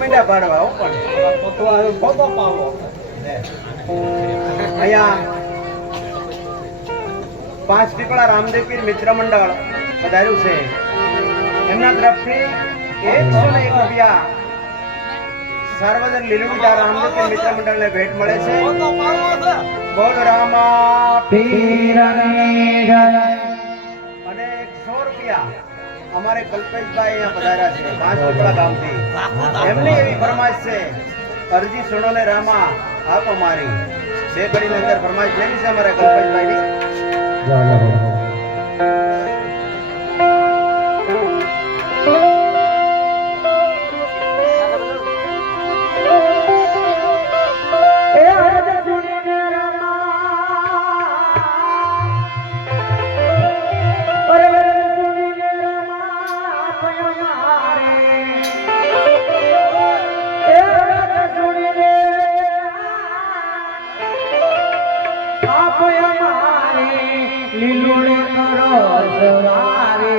મીંડા પાડવા હો પણ ફોટો પાવો અહીંયા 5 પીપળા રામદેવ પીર મિત્ર મંડળ પધાર્યું છે એમના તરફથી 101 રૂપિયા સાર્વજનિક લીલુડા રામદેવ પીર મિત્ર મંડળને ભેટ મળે છે બોલ રામા પીરની જય અને 100 રૂપિયા અમારે કલ્પેશભાઈ અહીંયા પધાર્યા છે 5 પીપળા ગામથી એમની એવી ફરમાઈશ છે અરજી સુનો ને રામા આપ અમારી 2 કડીની અંદર ફરમાઈશ લેવી છે અમારે કલ્પેશભાઈની લીલુડે કરો સવારે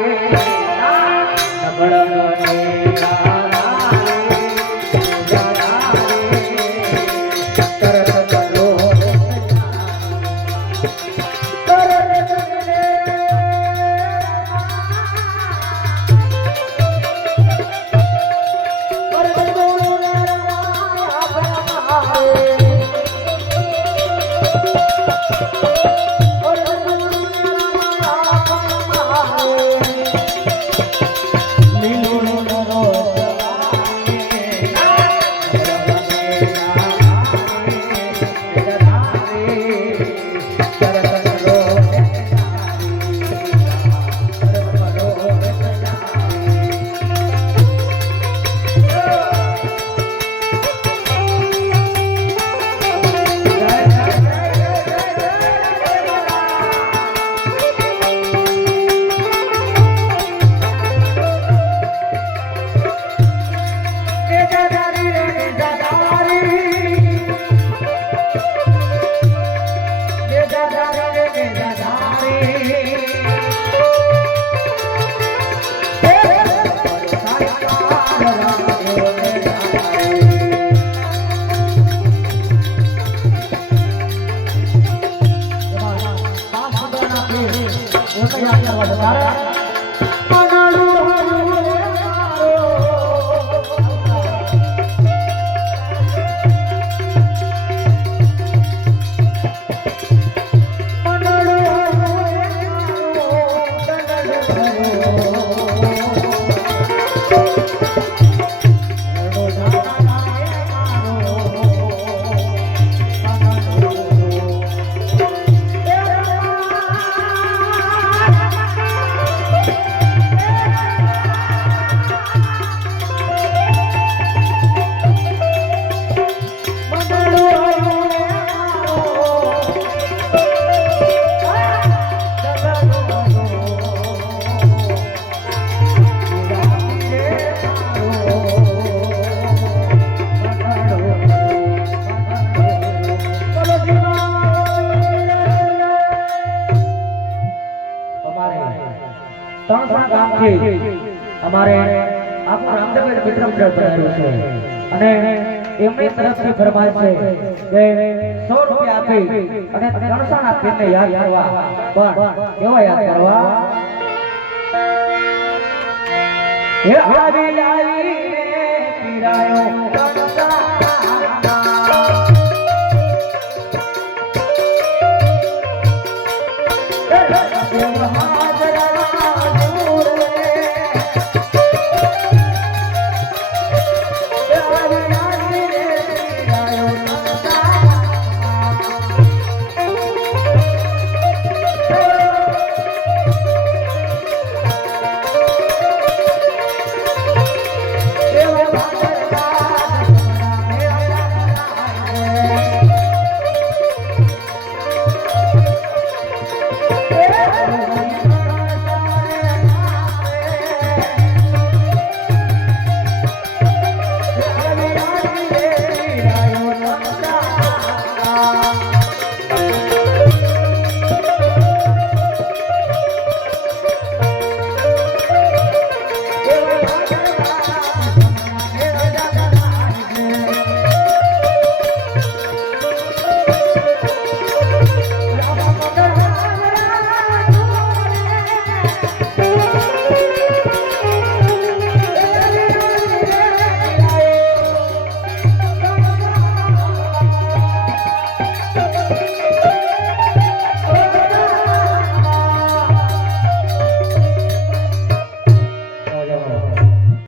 અમારે આખું રામદેવ મિત્ર મંડળ બનાવ્યું છે અને એમની તરફથી ફરમાઈશ છે કે 100 રૂપિયા આપી અને ત્રણસાના પીરને યાદ કરવા પણ કેવા યાદ કરવા હે આવી લાવી પીરાયો ત્રણસા